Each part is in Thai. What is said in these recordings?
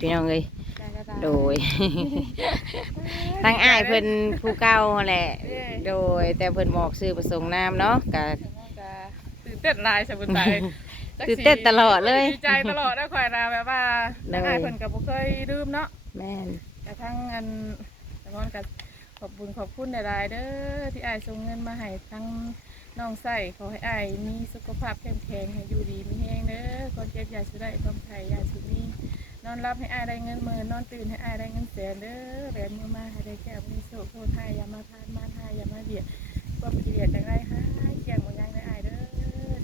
พี่น้องเอ้ยโดย ทั้งอ้ายเพิ่นผู้เก่าแหละโดยแต่เพิ่นบอกซื้อประสงค์น้ำเนาะก็ ตื่นเต้นหลายสมุนไพร ตื่นเต้นตลอดเลย ดีใจตลอดได้คอยนะแบบว่าทางอ้ายเพิ่นก็บ่เคยลืมเนาะ แม่น แต่ทั้งอันแต่ว่าก็ขอบบุญขอบคุณหลายๆเด้อที่อ้ายส่งเงินมาให้ทั้งน้องใส่ขอให้อ้ายมีสุขภาพเข้มแข็งให้อยู่ดีมีแรงเด้อคนเจ็บอย่าสุดได้ความไข่อย่าสุดนี้นอนรับให้อ้ายได้เงินหมื่นนอนตื่นให้อ้ายได้เงินแสนเด้อแบนมือมาให้ได้แก้วมีโชคโทษให้อย่ามาพานมาให้อย่ามาเบียดก็เบียดจังไรให้เกี่ยงหมดยังได้อ้ายเด้อ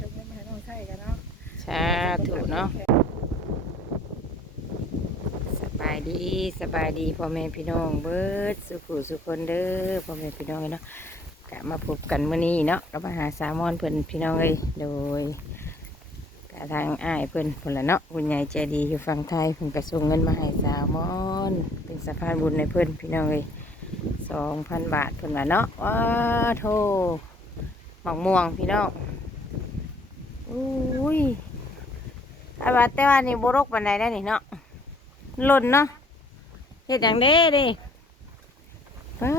ส่งเงินมาให้น้องใส่กันเนาะ สาธุเนาะสบายดีพ่อแม่พี่น้องเบิดสุขุสุขคนเด้อพ่อแม่พี่น้องเนาะกะมาพบกันมื้อนี้เนาะก็มาหาสามอนเพิ่นพี่น้องเอ้ยโดยกะทางอ้ายเพิ่นพุ่นละเนาะคุณยายใจดีอยู่ฝั่งไทยเพิ่นก็ส่งเงินมาให้สามอนเป็นสะพานบุญในเพิ่นพี่น้องเอ้ย2,000 บาทเพิ่นว่าเนาะว้าโธ่หมอกม่วงพี่น้องอุ้ยแต่ว่านี่บ่รกปานใดได้นี่เนาะหล่นเนาะเฮ็ดหยังเด้ดิป้า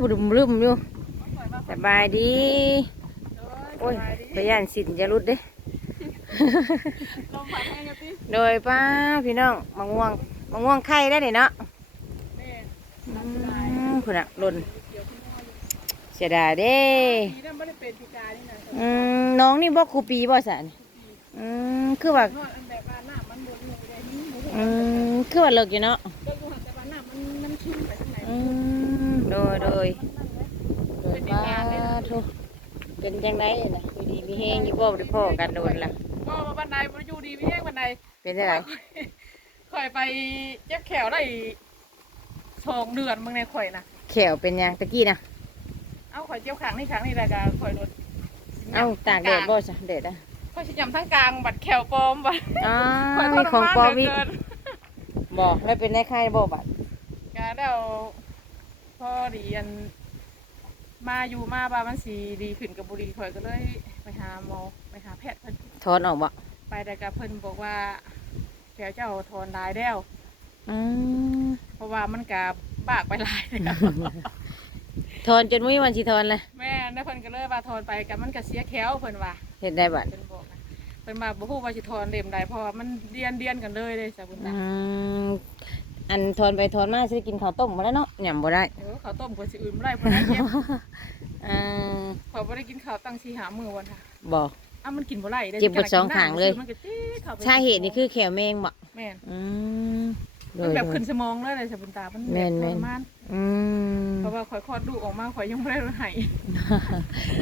บุ่มลืมอยู่สบายดีโอ้ยพยานสินจะรุดเด้ ลมพัดให้นะพี่ โดยป้าพี่น้องมะม่วงไข่ได้นี่เนาะ แม่ คุณอะหล่นเสียดายเด้ ปีนั้นไม่ได้เป็นพิการนี่นะ น้องนี่บ่ครูปีบ่สะนี่คือว่าน อนอันแบบว่าหน้ามันบดอยู่เลยนี่หมู คือว่าเลิกอยู่เนาะ เลิกดูหันแต่ว่าหน้ามันชุ่มไปข้างใน โดยป้าทุกเป็นจังไดน่ะอยู่ดีมีแฮงอยู่บ่ได้พ่อกันโดนล่ะ ก็มาบันไดมันอยู่ดีพี่แห้งบันได เป็นจังได ข่อยไปเจ็บแขวได้2 เดือนมึงในข่อยนะ แขวเป็นยังตะกี้นะ เอ้าข่อยเจ็บขางนี่แล้วก็ข่อยรถ เอ้าตากแดดบ่จ้ะแดดอ่ะ ข่อยสิยำทั้งกลางบัดแขวปลอมบัด ข่อยท มี ร ของ มาน ปลอม เหลื อี อก เกิน บอกแล้วเป็นได้ไข้บ่บัด ก็เดี๋ยวพอดีอันมาอยู่มาบามันสีดีขึ้นกับบุรีข่อยก็เลยไปหาหมอไปหาแพทย์เพิ่น ถอนออกบ่ ไปแต่กับเพิ่นบอกว่าแขวเจ้าทนหลายแล้ว อืม เพราะว่ามันกับบากไปหลายแล้ว ถอนจนมื้อวันสิถอนเลย แม่ได้เพิ่นก็เลยว่าทนไปกับมันก็เสียแขวเพิ่นว่า เฮ็ดได้บัด เพิ่นบอกนะเพิ่นมาบ่ฮู้ว่าสิทนเล่มใดเพราะว่ามันเดียนกันเลยจ้ะบุญ อื ตา มอันถอนไปถอนมาสิได้กินข้าวต้มมาแล้วเนาะหย่ำบ่ได้ ข้าวต้มก็สิอื่นบ่ได้เพิ่นได้เจ็บ อ่า ขอยบ่ได้กินข้าวตั้ง4-5 มื้อวันค่ะ บ่ อ้าวมันกินบ่ได้ด้ เจ็บเบิดสองข้างเลย มันก็จี๊ดเข้าไป สาเหตุนี่คือแขวแมงบ่ แม่น อืมโด มัน ย แบบขึ้นสมองเลยจ้ะบุญตามัน แม่ แบบ น ท แม่ ร น มาน อืม เพราะว่าข่อยคลอดลูกออกมาข่อยยังบ่ได้หาย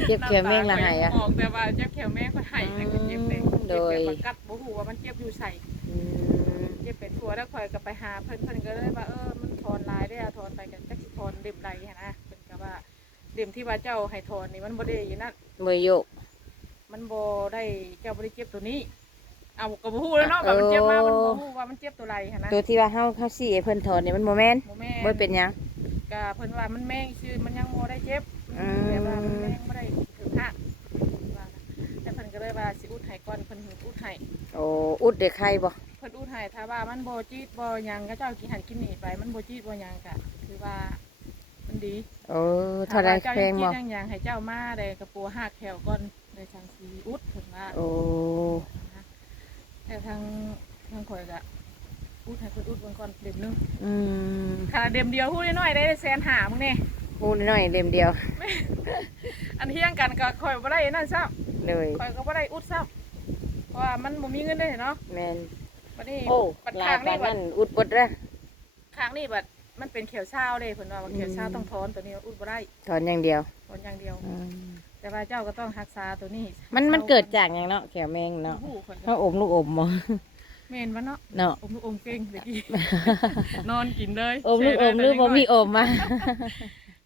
เจ็บแขวแมงละหายอ่ะ ออกแต่ว่าเจ็บแขวแม่ข่อยหายแต่ก็เจ็บเลย โดย เจ็บแบบว่ากัดบ่ฮู้ว่ามันเจ็บอยู่ใส่ อืม เจ็บเป็นตัวแล้วข่อยก็ไปหาเพิ่นก็เลยว่ามันถอนลายได้อะถอนไปกันจักสิถอนเล่มใดหันนะเพิ่นก็ว่าเล่มที่ว่าเจ้าให้ถอนนี่มันบ่ได้อยู่นั่น บ่โยก มันบ่ได้เจ้าบ่ได้เจ็บตัวนี้เอาก็บ่ฮู้แล้วเนาะว่ามันเจ็บมามันบ่ฮู้ว่ามันเจ็บตัวใดหันนะ ตัวที่ว่าเฮาสิให้เพิ่นถอนนี่มันบ่แม่น บ่แม่ บ่ น เป็นหยัง ก็เพิ่นว่ามันแม่งชื่อมันยังบ่ได้เจ็บ อืม แต่ว่ามันแม่งบ่ได้ถึงหักว่านะแต่เพิ่นก็เลยว่าสิอุดให้ก่อนเพิ่นอุดให้ โอ้อุดได้ไข่บ่ เพิ่นอุดให้ถ้าว่ามันบ่จี๊ดบ่หยังก็เจ้ากินหันกินนี่ไปมันบ่จี๊ดบ่หยังก็คือว่ามันดี โอ้เท่าไร เจ้า แพงบ่ ยังยังให้เจ้ามาได้กระปัวหักแขวก่อนในทางสีอุดถึงว่า โอ้ แต่ทางข่อยก็อุดให้เพิ่นอุดเบิ่งก่อนเล่มนึง อืม ค่ะเล่มเดียวพูดน้อยๆได้150,000มึงแน่ พูดน้อยๆเล่มเดียว อันเที่ยงกันก็ข่อยบ่ได้นั่นซ้ำ เลย ข่อยก็บ่ได้อุดซ้ำเพราะว่ามันบ่มีเงินเด้เนาะ แม่น บัดนี้ โอ้ บัด ลา ข้าย ง ปา นี่ น บั นั้ ด นอุดบดเด้อ ข้างนี่บัดมันเป็นเขียวเช้าเด้เพิ่นว่าเขียวเช้าต้องถอนตัวนี้อุดบ่ได้ ถอนอย่างเดียว ถอนอย่างเดียว อืม แต่ว่าเจ้าก็ต้องรักษาตัวนี้ มันเกิดจากหยังเนาะแขวแมงเนาะ โอ้โหข่อยก็ เฮาอมลูกอมบ่ แม่นบ่เนาะ เนาะ อมลูกอมเก่งเมื่อกี้ นอนกินเลย อมลูกอมหรือบ่มีอมมา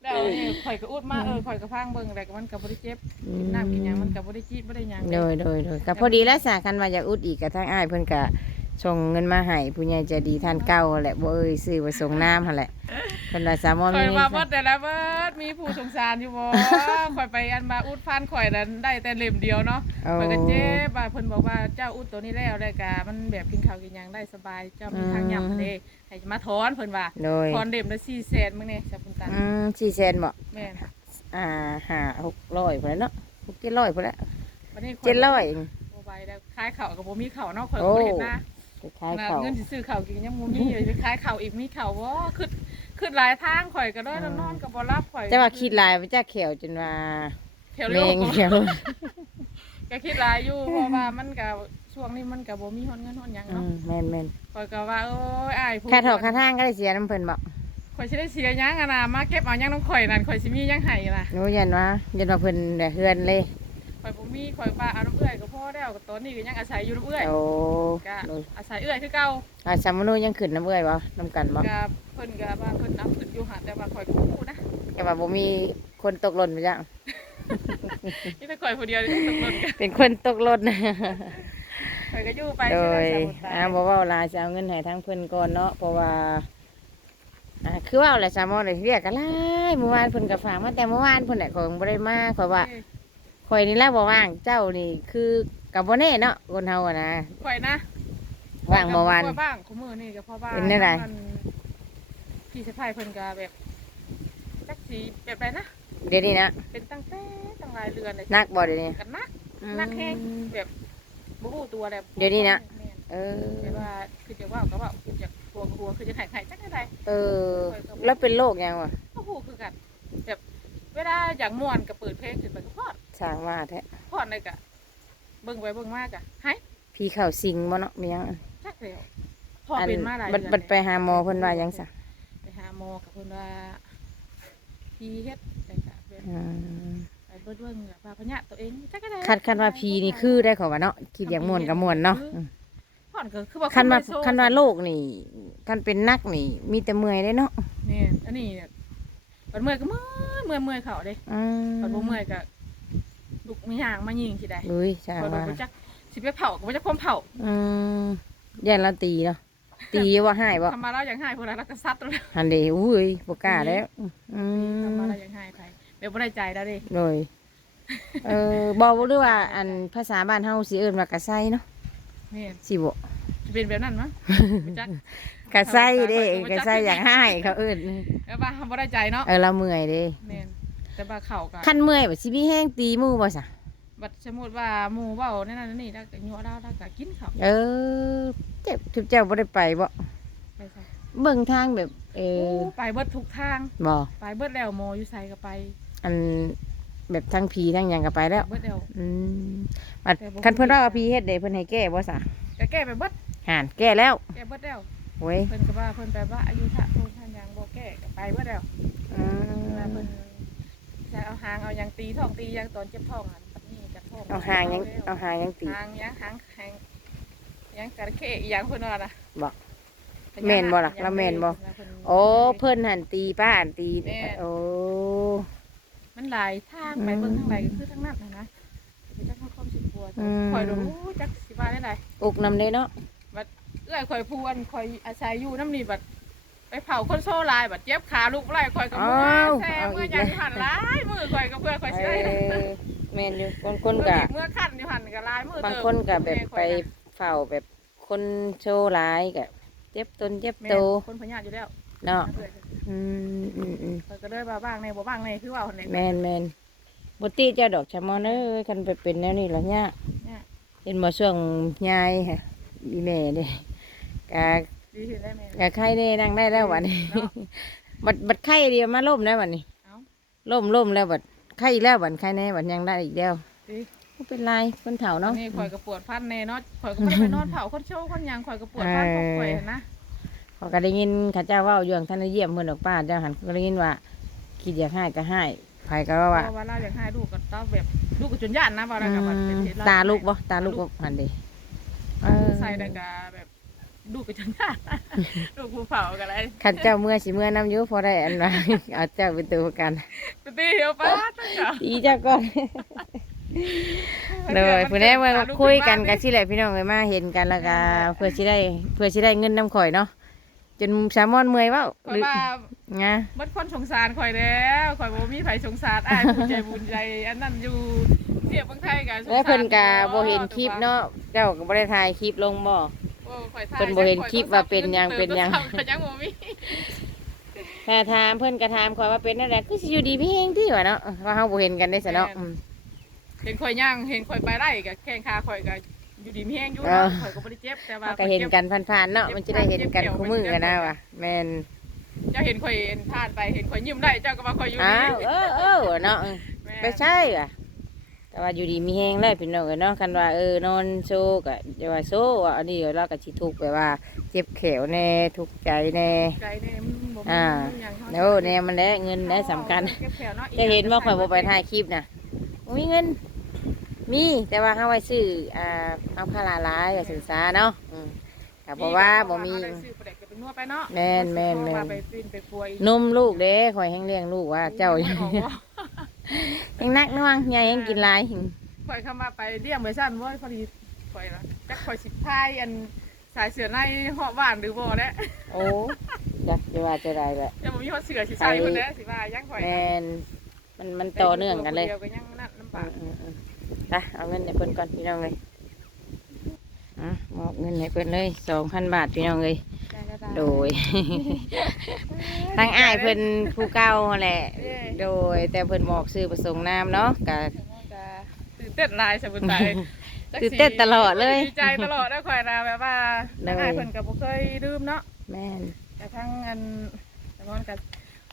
แล้วนี่ข่อยก็อุดมาข่อยก็พังเบิ่งแต่ก็มันก็บ่ได้เจ็บกินน้ำกินหยังมันก็บ่ได้จี๊ดบ่ได้หยัง โดยก็พอดีแล้วสาคันว่าอยากอุดอีกกับทางอ้ายเพิ่นก็ ส่งเงินมาให้ผู้ใหญ่ใจดีท่านเก่าหั่นแหละบ่เอ้ยซื้อมาส่งน้ำหั่นแหละเพิ่นว่าสามอน ข่อย มี ว่าเบิดแต่ละเบิดมีผู้สงสารอยู่บ่ ข่อยไปอันมาอุดพันข่อยนั้นได้แต่เล่มเดียวเนาะข่อยก็เจ็บว่าเพิ่นบอกว่าเจ้าอุดตัวนี้แล้วได้วก็มันแบบกินข้าวกินหยังได้สบายเจ้ามีทางย่ำเด้ให้มาถอนเพิ่นว่า โดย ถอนเล่มละ400,000มื้อนี้สะพุ่นตา 400,000บ่ แม่น 600พุ่นแหละเนาะ600-700พุ่นแหละ วันนี้ข่อย 700 บ่ไหวแล้วขายข้าวก็บ่มีข้าวเนาะข่อย โอ้ ก็บ่เฮ็ดนะ ไปขาย ขนาด ข้าว เงินสิซื้อข้าวกินยังบ่มีอยู่ไปขายข้าวอีกมีข้าวบ่คือหลายทางข่อยก็เลยนอนก็บ่รับข่อย แต่ว่าคิดหลายไปจ้าแขวจนว่า แถว แม เร็ว งแขว ก็คิดหลายอยู่เพราะว่ามันก็ช่วงนี้มันก็บ่มีฮอดเงินฮอดหยังเนาะ แม่น ข่อยก็ว่าโอ้ยอ้ายผู้ ค่าถอกค่าทางก็ได้เสียน้ำเพิ่นบ่ ข่อยสิได้เสียหยังอะนะมาเก็บเอาหยังน้องข่อยนั่นข่อยสิมีหยังให้ล่ะ หนูยันว่าเพิ่นได้เฮือนเลย ข่อยบ่มีข่อยว่าเอาน้ำเอื้อยก็พอแล้วก็ตอนนี้ก็ยังอาศัยอยู่น้ำเอื้อย โอ้ ก็อาศัยเอื้อยคือเก่า สามมนุษย์ยังขึ้นน้ำเอ้อยบ่น้ำกันบ่ ก็เพิ่นก็ว่าเพิ่นเอาขึ้นอยู่หั่นแต่ว่าข่อยก็บ่รู้นะ แต่ว่าบ่มีคนตกหล่นไปจ้ะ มีแต่ข่อยผู้เดียวที่ตกหล่นกัน เป็นคนตกหล่น ข่อยก็อยู่ไป โด สิได้ ย สมุนไพร บ่เว้าหลายสิเอาเงินให้ทั้งเพิ่นก่อนเนาะเพราะว่าคือว่าแหละสามมได้เรียกกันหลายเมื่อวานเพิ่นก็ฝากมาแต่เมื่อวานเพิ่นน่ะของบ่ได้มาเพราะว่าข่อยนี่แหละบ่ว่างเจ้านี่คือก็บ่แน่เนาะคนเฮาอะนะ ข่อยนะ ว่างเมื่อวาน ข่อยบ้างคุมื้อนี่ก็เพราะว่า เป็นได้ได มันพี่สะใภ้เพิ่นก็แบบจักสิแบบใดนะ เดี๋ยวนี้นะ เป็นตั้งแต่ตั้งหลายเรือนเลย นักบ่เดี๋ยวนี้ กันนักแฮงแบบบ่ฮู้ตัวแล้ว เดี๋ยวนี้นะ แม่ เออ แต่ว่าคือจะว่าก็ว่าคือจะกลัวก็กลัวคือจะหายจักได้ เออ แล้วเป็นโรคยังวะ บ่ฮู้คือกันแบบเวลาอยากม่วนก็เปิดเพลงขึ้นไปก็พอด สร้างว่าแท้ พอดเลยก็เบิ่งไปเบิ่งมากะหาย พี่เข้าสิงบ่เนาะมีหยัง จักแล้วพอเป็นมาหลาย บัด เดือน บัดไปหาหมอเพิ่นว่าหยังซะ ไปหาหมอกับเพิ่นว่าพีเฮ็ดแต่ก็แบบ อืม ไปเบิ่งว่าพญาตัวเองจักได้ คันว่าพีนี่คือได้เขาว่าเนาะคิดอย่างม่วนก็ม่วนเนาะอืม พอดก็คือว่า คันว่า ไม่โซ่ คันว่าโรคนี่คันเป็นนักนี่ มีแต่เมื่อยได้เนาะ นี่อันนี้เนี่ยบัดเมื่อยก็เมื่อยเขาเด้ อืม บัดบ่เมื่อยก็ลุกมีหางมายิงสิได้ ลุยสร้าง พอดู ว่า บ่จักสิไปเผาก็บ่จักความเผา อืมย่านเราตีเนาะตีว่าให้บ่ ทำมาแล้วอย่างหายพวกนั้นแล้วก็ซัดแล้ว หันเด้อุ้ยบ่กล้าแล้วอื ทำมาม แล้วอย่างหายไปแบบบ่ได้ใจแล้วเด้ โดยบอกหรือว่าอันภาษาบ้านเฮาสิเอิ้นว่ากะไซเนาะ นี่ สิบ่ จะเป็นแบบนั้นมั้งบ่จัก กะไซเด้กะไซอย่างให้เขาเอิ้น แล้วว่าทำบ่ได้ใจเนาะ เราเมื่อยเด้ แม่นแต่ว่าเข่าก็ คันเมื่อยบ่สิมีแห้งตีหมู่บ่ซะ บัดสมมุติว่าหมู่เว้านั่นนั่นนี่แล้วก็ยัวดาวแล้วก็กินข้าว เจ็บทุบเจ้าบ่ได้ไปบ่ ไปใส่ เบิ่งทางแบบ โอ้ไปเบิดทุกทาง บ่ ไปเบิดแล้วหมออยู่ไสก็ไป อันแบบทั้งผีทั้งหยังก็ไปแล้ว เบิดแล้ว อืมบัดคันเพิ่นว่าผีเฮ็ดได้เพิ่นให้แก้บ่ซะ ก็แก้ไปเบิด ห่านแก้แล้ว แก้เบิดแล้ว โอ้ย เพิ่นก็ว่าเพิ่นไปว่าอายุทะโทนท่านยังบ่แก้ก็ไปเบิดแล้ว อื ว่าเพิ่ ม นจะเอาหางเอาหยังตีท้องตีหยังตอนเจ็บท้องอันบัดนี้กับท้อง เอาหางยังตี หางหยังหางแหงหยังกระเข้อีหยังเพิ่นว่าน่ะ บ่แม่นบ่ล่ะแล้วแม่นบ่ โอ้เพิ่นหันตีป้าหันตีโอ้ มันหลายทางไปเบิ่งทางใดก็คือทางนั้นนะไปจักความสิกลัวข่อยรู้จักสิว่าได้ได อุกนำเลยเนาะ เอื้อยข่อยพูนข่อยอาศัยอยู่น้ำนี่บัดไปเผาคนโซ่ลายบัดเจ็บขาลูกไล่ข่อยกับมือแซ่เมื่อยังหันลายมือข่อยกับเพื่อข่อยสิได้ แม่นอยู่คน เมื่ กะ เมื่อขั้นอยู่หันกับลายมือบ างคนกะแบบไปเฝ้าแบบคนโชว์ร้ายกะเจ็บตนเจ็บโต คนพญาอยู่แล้ว เนาะ ข่อย อืม ก็เลยบ้างในบ่บ้างในคือว่าคนไหน แม่นบ่ติเจ้าดอกชะมอนเอ้ยคันไปเป็นแนวนี้ล่ะยากเห็นบ่ช่วงยายฮะอีแม่เด้กะ ดีขึ้นได้ไหม กะไข้ได้นั่งได้แล้วบัดนี้ บัดไข้เดียวมาล่มแล้วบัดนี้ เอ้า ล่มแล้วบัดไข้อีกแล้วบัดไข้แน่บัดยังได้อีกแล้ว ดี บ่เป็นไรคนเฒ่าเนาะ นี่ข่อยก็ปวดพันในเนาะข่อยก็ไปนอนเผาคนโชว์คนยังข่อยก็ปวดพันของข่อยนะ เขาก็ได้ยินข้าเจ้าเว่าอยู่ท่านได้เยี่ยมเพิ่นดอกป้าเจ้าหันก็ได้ยินว่าคิดอยากให้ก็ให้ไผก็ว่า ว่าเราอยากให้ลูกก็ต้องแบบลูกก็จนย่านนะว่าแล้วก็เป็นเหตุ ตาลูกบ่ตาลูกบ่หันดิ ใส่ได้ก็แบบลูกก็จนย่านลูกภูเผากันเลย ขันเจ้าเมื่อสิเมื่อน้ำอยู่พอได้อันว่า เอาเจ้าเป็นตัวประกัน ตีเดียวป้าตั้งแต่ ตีเจ้าก่อน เลยเพื่อนได้มาคุยกันกันสิแหละพี่น้องเอ้ยมาเห็นกันแล้วก็เพื่อสิได้เงินน้ำข่อยเนาะจนแซลมอนเมื่อยเว้า ข่อยว่า ไง เบิดคนสงสารข่อยแล้วข่อยบ่มีไผสงสารอ้ายผู้ใจบุญใจอันนั้นอยู่เสียบางไทยกัน แล้วเพิ่นก็บ่เห็นคลิปเนาะเจ้าก็บ่ได้ถ่ายคลิปลงบ่ โอ้ข่อยถ่าย เพิ่นบ่เห็นคลิปว่าเป็นหยังเป็นหยัง ข่อยยังบ่มี ถ้าถามเพิ่นก็ถามข่อยว่าเป็นนั่นแหละคือสิอยู่ดีมีแฮงที่ว่าเนาะว่าเฮาบ่เห็นกันได้ซะเนาะ เห็นข่อยย่างเห็นข่อยไปไล่กับแข้งขาข่อยก็อยู่ดีมีแห้งอยู่ เอ เนาะ อ ข่อยก็บ่ได้เจ็บแต่ว่า ก็เห็นกันผ่านๆเนาะมันจะได้เห็นกันคู่มือกันนะว่ะแม่น เจ้าเห็นข่อยผ่านไปเห็นข่อยยิ้มได้เจ้าก็ว่าข่อยอยู่ดี อ้าวเนาะ แม่ ไปใช่ว่ะแต่ว่าอยู่ดีมีแฮงเลยพี่น้องเอ้ยเนาะคันว่านอนโซก็จะว่าโซว่าอันนี้เราก็สิทุกข์แบบว่าเจ็บแขวแน่ทุกข์ใจแน่ ใจแน่มันบ่มี อ่า หยัง โอ้แน่มันแหละเงินได้สำคัญ เก็บแขวเนาะ จะเห็นว่าข่อยบ่ไปถ่ายคลิปน่ะบ่มีเงินมีแต่ว่าเฮาไว้ซื้อเอาผ้าลาลายกับสินค้าเนาะก็บ่ว่าบ่มี เอได้ซื้อประเด็กก็ไปนัวไปเนาะ แม่น ว่าไปปีนไปป่วย นมลูกเด้ข่อยแฮงเลี้ยงลูกว่าเจ้า ข่ ยั อย ง ออกว่า นักน่วงใหญ่แฮงกินหลายหึ ข่อยเข้ามาไปเลี้ยงไว้ซั่นบ่พอดีข่อยละจักข่อยสิพายอันสายเสือในเหาะบ้านหรือบ่แหละ โอ้จักจะว่าจะได้แหละ ยังบ่มีฮอดเสือสิใส่พุ่นแหละสิว่ายังข่อย แม่นมันต่อเนื่องกันเลย ดีวก็ยังนั่นลำบาก ไปเอาเงินให้เพิ่นก่อนพี่น้องเลยมอบเงินให้เพิ่นเลย 2,000 บาทพี่น้องเลยโดย ทั้งอ้ายเพิ่นผู้เก่าแหละ โดยแต่เพิ่นบอกซื้อประสงค์นามเนาะก็ ตื่นเต้นหลายสมุนไพร ตื่นเต้นตลอดเลย ดีใจตลอดแล้วข่อยนะแบบว่าทางอ้ายเพิ่นก็บ่เคยลืมเนาะ แม่น แต่ทั้งอันแต่ก่อนก็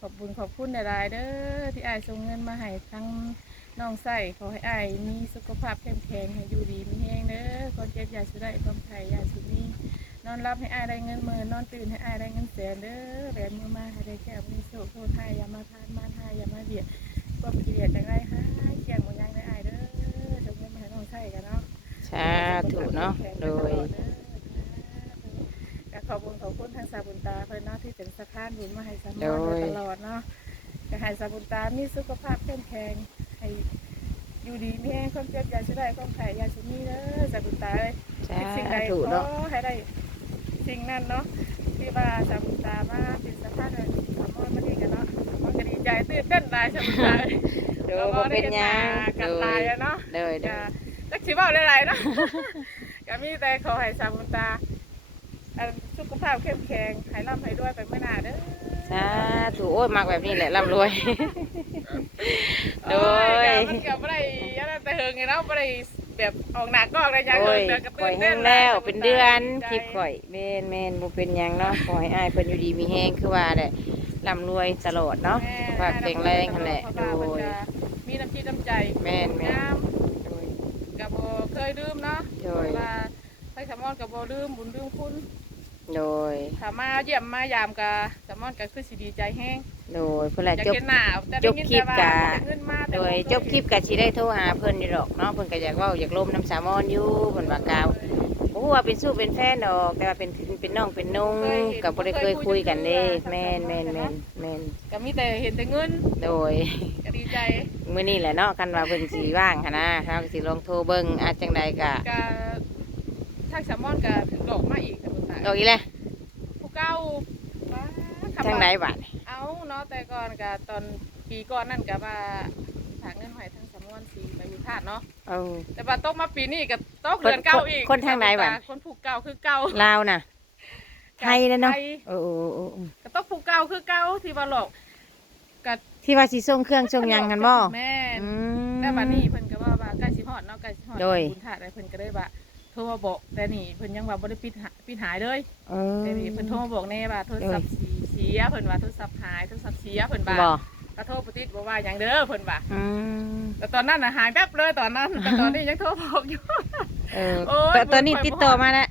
ขอบบุญขอบคุณหลายๆเด้อที่อ้ายส่งเงินมาให้ทั้งน้องใส่ขอให้อ้ายมีสุขภาพเข้มแข็งให้อยู่ดีมีแรงเด้อคนเจ็บอย่าสิได้ความไข้อย่าสิมีนอนรับให้อ้ายได้เงินหมื่นนอนตื่นให้อ้ายได้เงินแสนเด้อแบนมือมาให้ได้แก้วมีโชคโทษให้อย่ามาทานมาทายอย่ามาเบียดก็ปฏิเดียดจังไรหายเกี่ยงบ่ยังได้อ้ายเด้อส่งเงินมาให้น้องใส่กันเนาะ สาธุเนาะโดย ก็ขอบคุณขอบคุณทางสาบุญตาเพิ่นเนาะที่เป็นสะพานบุญมาให้สามอนโดยตลอดเนาะก็ให้สาบุญตามีสุขภาพเข้มแข็งให้อยู่ดีมีแรงความเจ็บอย่าสิได้ความไข้อย่าสิมีเด้อสาบุญตาเลย สา สิ่งใด ธุ ขอ เนาะ ให้ได้สิ่งนั้นเนาะที่ว่าสาบุญตามาเป็นสะพานเลยสามอนมาดีกันเนาะมันก็ดีใจตื่นเต้นหลายสาบุญตา โดยบ่เป็นหยัง กันหลายอะเนาะ โดย จะจักสิเว้าหลายๆเนาะ ก็มีแต่ขอให้สาบุญตาสุขภาพเข้มแข็งให้ร่ำให้ด้วยไปเมื่อหน้าเด้อ สาธุโอ้ยมักแบบนี้แหละร่ำรวย โดย มันก็บ่ได้ยันแต่เฮิงไงเนาะบ่ได้แบบออกหน้ากล้องอะไรอย่าง โอ้ เงี้ ย ยก็ ข่ ตื่ อย น แห้ เต้ ง น แล้วเป็นเดือนคลิปข่อยแม่นบ่เป็นหยังเนาะขอให้อ้ายเพิ่นอยู่ดีมีแฮงคือว่าแหละร่ำรวยตลอดเนาะสุขภาพแข็งแรงนั่นแหละโดย มีน้ำจิตน้ำใจ แม่น งาม โดย ก็บ่เคยลืมเนาะ โดย ว่าไปสมอนก็บ่ลืมบุญลืมคุณ โดย ถ้ามาเยี่ยมมายามก็สมอนก็คือสิดีใจแฮง โดยเพิ่นแหละ อยาก จบ เห็นหน้าแต่ จ ได้ บ ยิน คลิป แต่ กะ ว่าเงินมาแต่ โดย บ่เค จบคลิปก็สิได้โทรหาเพิ่นอยู่ดอกเนาะเพิ่นก็อยากเว้าอยากล้มน้ำสามอนอยู่เพิ่นว่ากล่าวบ่ฮู้ว่าเป็นสู้เป็นแฟนดอกแต่ว่าเป็นน้องเป็นนุ่งก็บ่ได้เคยคุยกันเด้แม่น ก็มีแต่เห็นแต่เงิน โดย ก็ดีใจ มื้อนี้แหละเนาะกันว่าเพิ่นสิว่างหั่นนะเราก็สิลองโทรเบิ่งอาจจังใดก็ ก็ทางแซลมอนก็ถึงดอกมาอีกค่ะคุณตา ดอกอีแหละ ผู้เก่าว้าคำ ทาง ว่า ใดบัด เอาเนาะแต่ก่อนก็ตอนปีก่อนนั่นก็ว่าหาเงินใหม่ทางแซลมอนสีไปอยู่ธาตุเนาะ เอา แต่ว่าตกมาปีนี้ก็ตกเดือนเก่าอีก คนทางไหนบัด คนผูกเก่าคือเก่า ลาวน่ะไทยแล้วเนาะ ไทย โอ้ ก็ตกผูกเก่าคือเก่าที่ว่าหลอกก็ ที่ว่าสิส่งเครื่องส่งหยังกันบ่ แม่น อืม แล้วบัดนี้เพิ่นก็ว่าใกล้สิฮอดเนาะใกล้สิฮอด โดย บุญธาตุอะไรเพิ่นก็เลยว่าโทรมาบอกแต่นี่เพิ่นยังว่าบ่ได้ปิดหายเลย เออ แต่นี่เพิ่นโทรมาบอกแน่ว่าโทรศัพท์เสียเพิ่นว่าโทรศัพท์หายโทรศัพท์เสียเพิ่นว่า บ่ ก็โทรบ่ติดบ่ว่าหยังเด้อเพิ่นว่า อืม แต่ตอนนั้นน่ะหายแป๊บเลยตอนนั้นแต่ตอนนี้ยังโทรบอกอยู่ เออ โอ้ย ตอนนี้ติดต่อมาแล้ว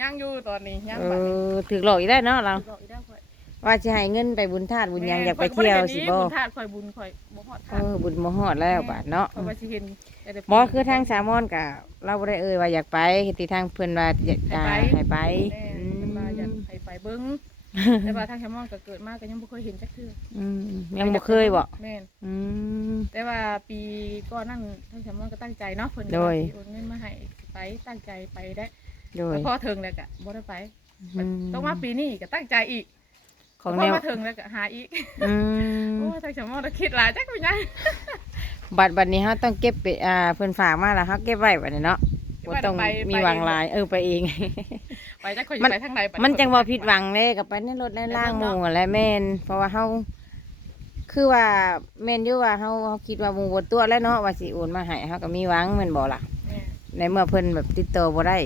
ยังอยู่ตอนนี้ยัง เอ บัดนี้ อถือหลอกอีกได้วเนาะเรา บอกอีกแล้วข่อย ว่าจะให้เงินไปบุญธาตุบุญหยังอยากไปเที่ยวสิบ่ บุญธาตุข่อยบุญข่อยบ่ฮอด เอ ธาตุ อบุญบ่ฮอดแล้วบาดเนาะ ข่อยว่าสิเห็นแต่ บ่คือทางสามอนก็เราบ่ได้ว่าอยากไปที่ทางเพิ่นว่าอยากจะให้ไป แม่เพิ่นว่าอยากให้ไปเบิ่ง แต่ว่าทางชาวมอนก็เกิดมาก็ยังบ่เคยเห็นจักเทื่อ ยังบ่เคยบ่ แม่น อืม แต่ว่าปีก่อนนั่นทางชาวมอนก็ตั้งใจเนาะเพิ่น โดย โอนเงินมาให้ไปตั้งใจไปได้ โดย พอถึงแล้วก็บ่ได้ไป ต้องมาปีนี้ก็ตั้งใจอีก ของ พ แน อ ว มาถึงแล้วก็หาอีก อืม โอ้ทางชาวมอนก็คิดหลายจักเป็นหยัง บัดนี้เฮาต้องเก็บไปเพิ่นฝากมาแล้วเฮาเก็บไว้บัดนี้เนาะบ่ต้องมีหวังหลายไปเอง ไปจักคน มัน ไปทางใดไป มันจังบ่ผิดหวังเด้ก็ไปในรถในล่างหมู่แหละแม่นเพราะว่าเฮาคือว่าแม่นอยู่ว่าเฮาคิดว่าหมู่บ่ตัวแล้วเนาะว่าสิโอนมาให้เฮาก็มีหวังแม่นบ่ล่ะ แม่ ในเมื่อเพิ่นแบบติดต่อบ่ได้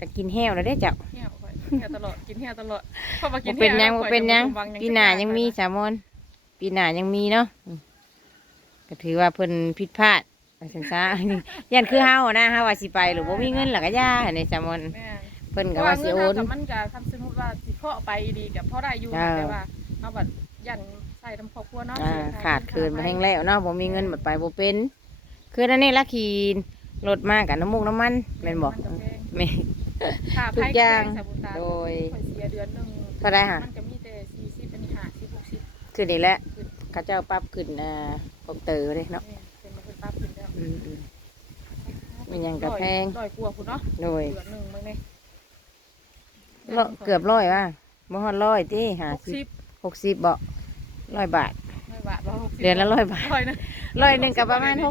ก็กินแห้วแล้วเด้เจ้า เหี่ยวข่อยเหี่ยวตลอดกินเหี่ยวตลอดเพราะว่ากิ บ่ น เป็นหยัง ข่ บ่ อย เป็นหยัง จะบ่สมหวั ปีหน้ายังมีสามอนปีหน้ายังมีเนาะก็ถือว่าเพิ่นผิดพลาดว่าซั่นซะ ยันคือเฮานะเฮาว่าสิไปหรือบ่มีเงินล่ะก็ย่าในสามอน แม่ เพิ่น เพ ก็ ราะ ว่า ว่า สิ เงิน โอ เฮาน กับมันก็ทำสมมุติว่าสิเคาะไปดีกับพอได้อยู่ อ่า แต่ว่าเฮาบัดยันใส่น้ำครอบครัวเนาะ ขาดเคินไปแห้งแล้วเนาะบ่มีเงินบัดไปบ่เป็น คือนั่นนี่ละขี่รถมากับน้ำมูกน้ำมันแม่นบ่ นก็แพง แม่ ค่า ทุ ไผ ก ก็ อย่าง แพงสาบุตา โดย ข่อยเสียเดือนหนึง เท่าใดหะ มันก็มีแต่40อันนี้50 60 คือนี่แหละเขาเจ้าปรับขึ้นของเตอเลยเนาะ แม่เป็นมาเพิ่นปรับขึ้นแล้ว มันยังก็แพง ร้อยกว่าพุ่นเนาะ โดย เดือนหนึงมื้อนี้ เกือบร้อยว่ะบ่ฮอดร้อยติ50 60บ่100 บาท 100 บาทบ่60 เดือนละ100 บาท ร้อยหนึง ร้อยหนึงก็ประมาณ63,000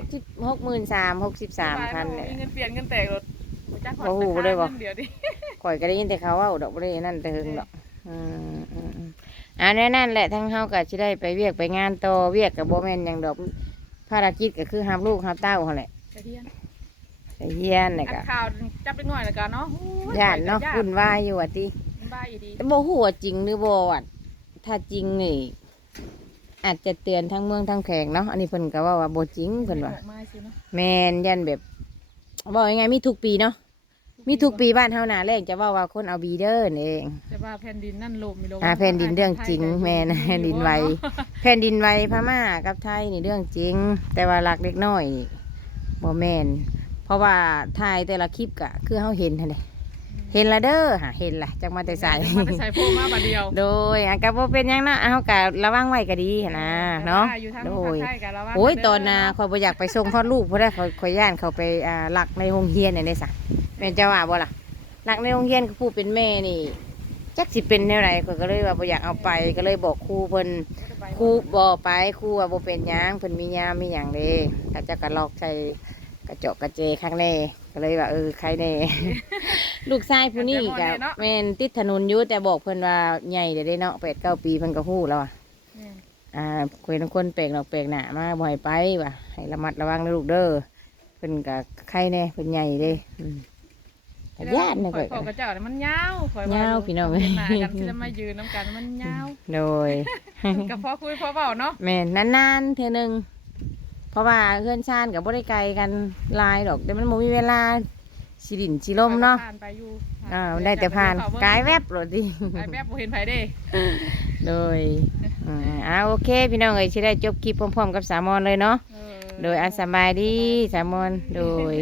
63,000เนี่ย มีเงินเปลี่ยนเงินแตกรถจัก บ่ฮู้เลยบ่ งินเดี๋ยวดิ ข่อยก็ได้ยินแต่เขาเว้าดอกบ่ได้นั่นแต่หึงดอกแน่นั่นแหละทั้งเฮาก็สิได้ไปเวียกไปงานต่อเวียกก็บ่แม่นหยังดอกภารกิจก็คือหามลูกหามเต้าหั่นแหละ ไปเที่ยง ไปเฮียนน่ะ อั ก็ ดข่าวจับไปหน่อยแล้วกันเนาะโอ้ย ย่านเนาะ ไปก็ วุ่นวายอยู่ว่าติ บ้าอีดี แต่บ่ฮู้ว่าจริงหรือบ่ว่าถ้าจริงนี่อาจจะเตือนทั้งเมืองทั้งแขกเนาะอันนี้เพิ่นก็ว่าบ่จริงเพิ่นว่า ออกมาสิเนาะ แม่นยันแบบบอกยังไงมีทุกปีเนาะมีทุกปีบ้านเฮาหน้าแรกจะว่าคนเอาบีเดอร์นี่เอง แต่ว่าแผ่นดินนั่นโลมมีโลม แผ่นดินเรื่องจริงแม่นแผ่นดินไหวแผ่นดินไหวพม่ากับไทยนี่เรื่องจริง แต่ว่าหลักเล็กน้อยนี่บ่แม่นเพราะว่าถ่ายแต่ละคลิปก็คือเฮาเห็นหั่นแหละเห็นละเด้อหาเห็นล่ะจักมาแต่ไส มาแต่ใส่โพมาบาดเดียว โดยอันก็บ่เป็นหยังเนาะเฮาก็ระวังไว้ก็ดีหั้นนะเนาะ แต่ว่อยู่ทาง โด ภาค ย ใต้กันแล้วว่า โอ้ยตอนน่ะข่อยบ่อยากไปส่งพ่อลูกเพราะได้ข่อยย่านเขาไปลักในโรงเรียนนี่ได้ซะแม่นจะว่าบ่ล่ะลักในโรงเรียนคือผู้เป็นแม่นี่จักสิเป็นแนวใดข่อยก็เลยว่าบ่อยากเอาไปก็เลยบอกครูเพิ่นครูบ่ไปครูว่าบ่เป็นหยังเพิ่นมียามมีหยังเด้ก็จะก็ลอกใส่กระจกกระเจข้างแน่ก็เลยว่าใครแน่ ลูกชายผู้นี้ก็แม่นติดถนนอยู่แต่บอกเพิ่นว่าใหญ่ได้เนาะ8-9 ปีเพิ่นก็ฮู้แล้วอ่ะ คุยทั้งคนแปลกหนอกแปลกหนามาบ่อยไปว่ะให้ระมัดระวังนะลูกเด้อเพิ่นกับไข่แน่เพิ่นใหญ่เด้แต่ญาตินะ ข่ ข่ อ อย ย พอกระเจ้าเนี่ยมันยาวข่อย ยาวพี่น้อง เห็นหน้ากันที่จะมายืนน้ำกันมันยาว โดย กับพ่อคุยพ่อเบาเนาะ แม่นนานๆเทื่อนึงเพราะว่าเพื่อนชาติกับบ่ได้ไกลกันหลายดอกแต่มันบ่มีเวลาสิดินสิลมเนาะ ผ่านไปอยู่ มันได้แต่ผ่านกายแวบโลดดิ กายแวบบ่เห็นไผเด้ โดยโอเคพี่น้องเอ้ยสิได้จบคลิปพร้อมๆกับสามอนเลยเนาะ โดยสบายดีสามอนโดย